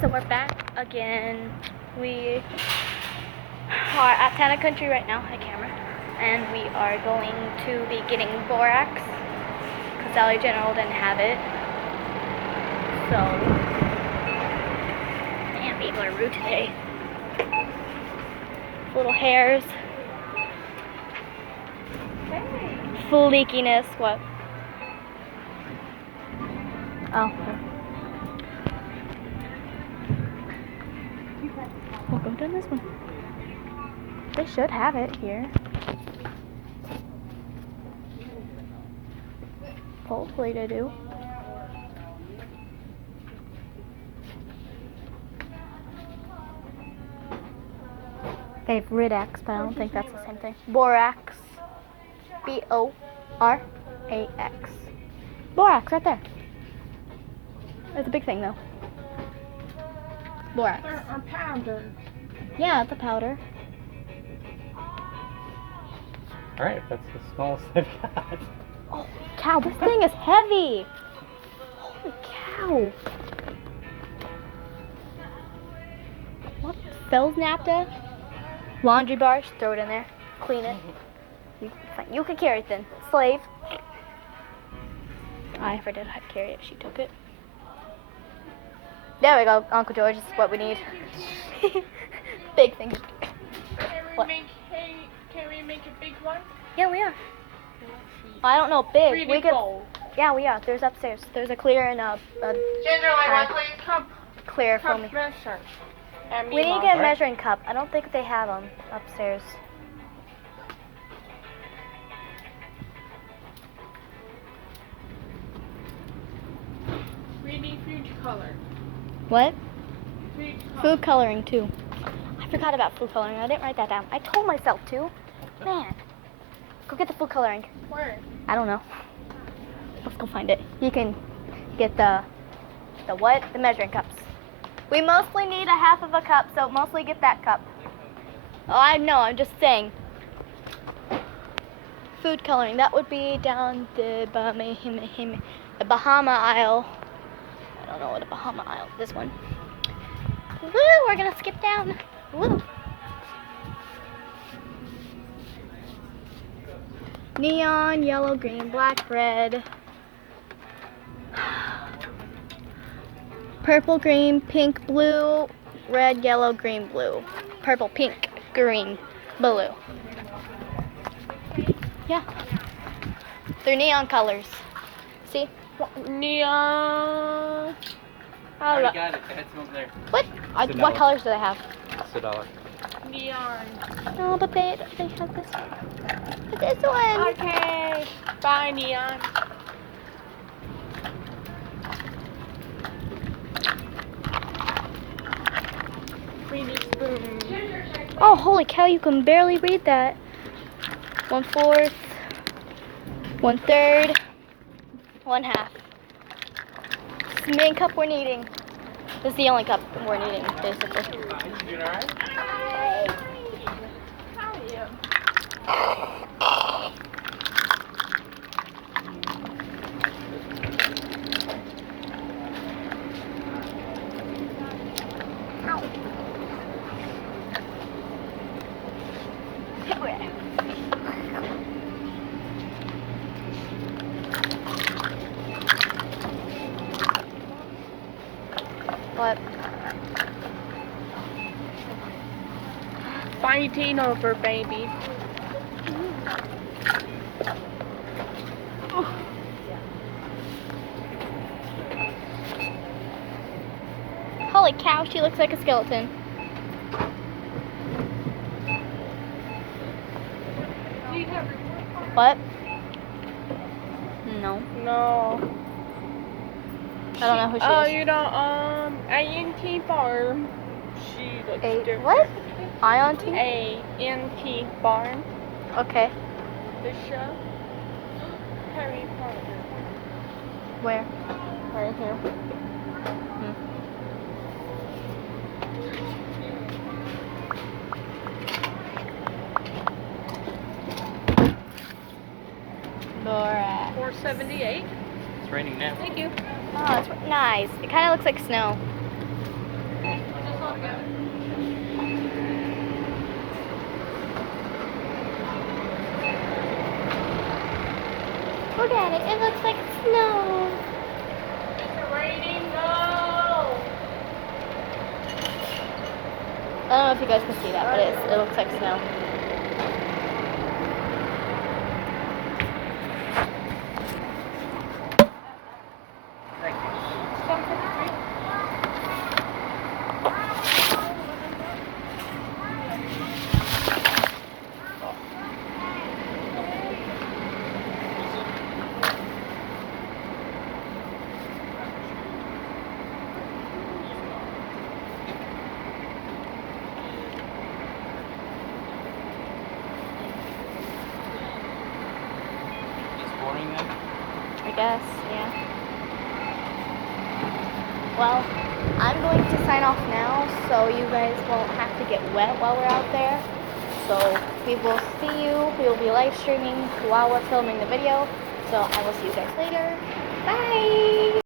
so we're back again. We are at Tana Country right now, hi camera, and we are going to be getting borax because Dollar General didn't have it. So, man, people are rude today. Little hairs, fleekiness. What? Oh. We'll go down this one. They should have it here. Hopefully they do. They have Ridax, but I don't think that's the same thing. Borax. B-O-R-A-X. Borax, right there. It's a big thing, though. Borax. A powder. Yeah, it's a powder. Alright, that's the smallest I've got. Oh, cow, this thing is heavy. Holy cow. What? Fells napta? Laundry bar, just throw it in there. Clean it. You can carry it then. Slave. I never did have to carry it. She took it. There we go, Uncle George. This is what we need. Big thing. Can we make a big one? Yeah, we are. I don't know, big. Really We could. bold. Yeah, we are. There's upstairs. There's a clear and a Cup clear for me. measure. We need to get a measuring cup. I don't think they have them upstairs. We need food color. What? Food color. Food coloring too. I forgot about food coloring. I didn't write that down. I told myself to. Man. Go get the food coloring. Where? I don't know. Let's go find it. You can get the what? The measuring cups. We mostly need a half of a cup, so mostly get that cup. Oh, I know. I'm just saying. Food coloring. That would be down the Bahama aisle. I don't know what a Bahama aisle. This one. Woo! We're gonna skip down. Woo! Neon, yellow, green, black, red. Purple, green, pink, blue, red, yellow, green, blue. Purple, pink, green, blue. Yeah. They're neon colors. See? Neon. I already got it. I had some over there. What? What colors do they have? It's $1. Neon. No, but they have this one. This one. Okay. Bye, neon. We need spoons. Oh, holy cow, you can barely read that. 1/4, 1/3, 1/2. It's the main cup we're needing. This is the only cup we're needing, basically. You doing alright? How are you? What? Fighting over, baby. Holy cow, she looks like a skeleton. What? No. No. I don't know who she Oh, is. you don't, A&T Farm. She looks different. What? Ion T? A&T Farm. Okay. The show. Harry Potter. Where? Right here. Borax. $4.78. It's raining now. Thank you. Oh, it's nice. It kind of looks like snow. Look at it. It looks like snow. It's raining, no! I don't know if you guys can see that, but it looks like snow. Boring then? I guess, yeah. Well, I'm going to sign off now so you guys won't have to get wet while we're out there. So we will see you. We will be live streaming while we're filming the video. So I will see you guys later. Bye!